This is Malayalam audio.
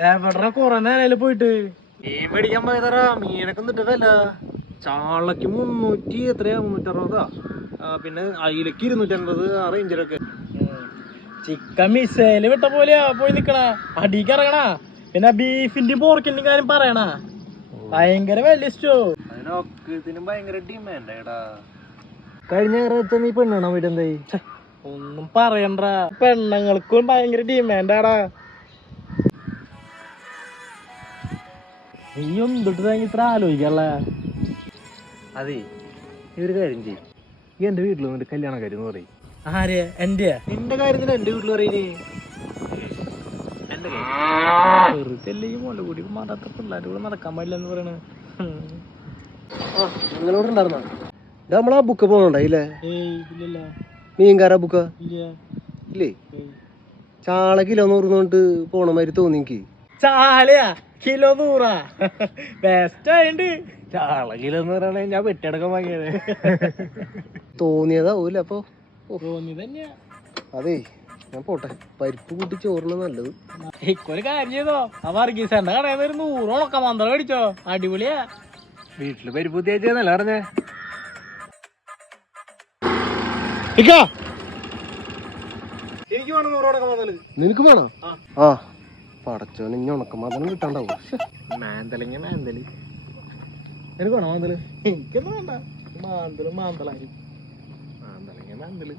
എവിടെ കൊറേ നേരം പോയിട്ട്? മീൻ മേടിക്കാൻ പോയതറാ? മീനൊക്കെ നിട്ടതല്ല ചാളക്ക് മുന്നൂറ്റി എത്രയാ? മുന്നൂറ്ററുപതാ. ആ, പിന്നെ അയിലക്ക് ഇരുന്നൂറ്റൻപത് ആ റേഞ്ചിലൊക്കെ. ചിക്കൻ മിസൈൽ വിട്ട പോലെയാ. പോയി നിക്കണ. അടിക്ക് ഇറങ്ങണ. പിന്നെ ബീഫിന്റെ പോർക്കിന്റെ കാര്യം പറയണ. ഭയങ്കര വലിയ ഇഷ്ടോ ഭയങ്കര കഴിഞ്ഞ ഞായറാഴ്ച നീ പെണ്ണാണോ വീട് എന്തായി ഒന്നും പറയണ്ട. പെണ്ണുങ്ങൾക്കും ഭയങ്കര ഡിമാൻഡാടാ. നീ എന്തിട്ട് ഇത്ര ആലോചിക്കല്ല അതെ ഈ ഒരു കാര്യം ചെയ്യും. ഈ എന്റെ വീട്ടിൽ വന്നിട്ട് കല്യാണ കാര്യം എന്ന് പറയും. ആരെ? എന്റെ എന്റെ കാര്യത്തിന് എന്റെ വീട്ടിൽ പറയുന്നേ എന്റെ വെറുതെ ഈ മുല കൂടി മാറാത്ത പിള്ളേരുടെ കൂടെ നടക്കാൻ പാടില്ല എന്ന് പറയണ. നിങ്ങളോട് നമ്മൾ നമ്മളാ ബുക്ക് പോകണുണ്ടായില്ലേ ഏയ് ഇല്ലല്ല. മീൻകാര ബുക്ക ഇല്ല. ചാള കിലോ നൂറുന്നോണ്ട് പോണ മാതിരി തോന്നിക്ക് ചാലയാ കിലോ നൂറാ. ബെസ്റ്റ് ആയിണ്ട്. ചാള കിലോ എന്ന് പറയണേ ഞാൻ വെട്ടിയടക്കം വാങ്ങിയത്. തോന്നിയതാവൂല അപ്പൊ? തോന്നി തന്നെയാ. അതെ ഞാൻ പോട്ടെ. പരിപ്പ് കൂട്ടി ചോറിന് നല്ലത്. ഇക്കൊരു കാര്യം ചെയ്തോ. ആ വർഗീസന്റെ കടയിൽ നിന്ന് ഒരു നൂറോളൊക്കെ മന്ത്രം മേടിച്ചോ. അടിപൊളിയാ. വീട്ടിൽ പരിപ്പ് തേച്ചല്ല പറഞ്ഞേ? എനിക്ക് വേണം നൂറോളൊക്കെ വന്നാൽ നിനക്ക് വേണോ? ആ. പടച്ചോന് ഇനി ഉണക്കമാതനം കിട്ടാണ്ടാവും? മാന്തലെങ്കിൽ മാന്തൽ. എനിക്ക് വേണോ മാന്തൽ? എനിക്കൊന്നും വേണ്ട. മാന്തലും മാന്തലായി. മാന്തലിങ്ങ മാന്തൽ.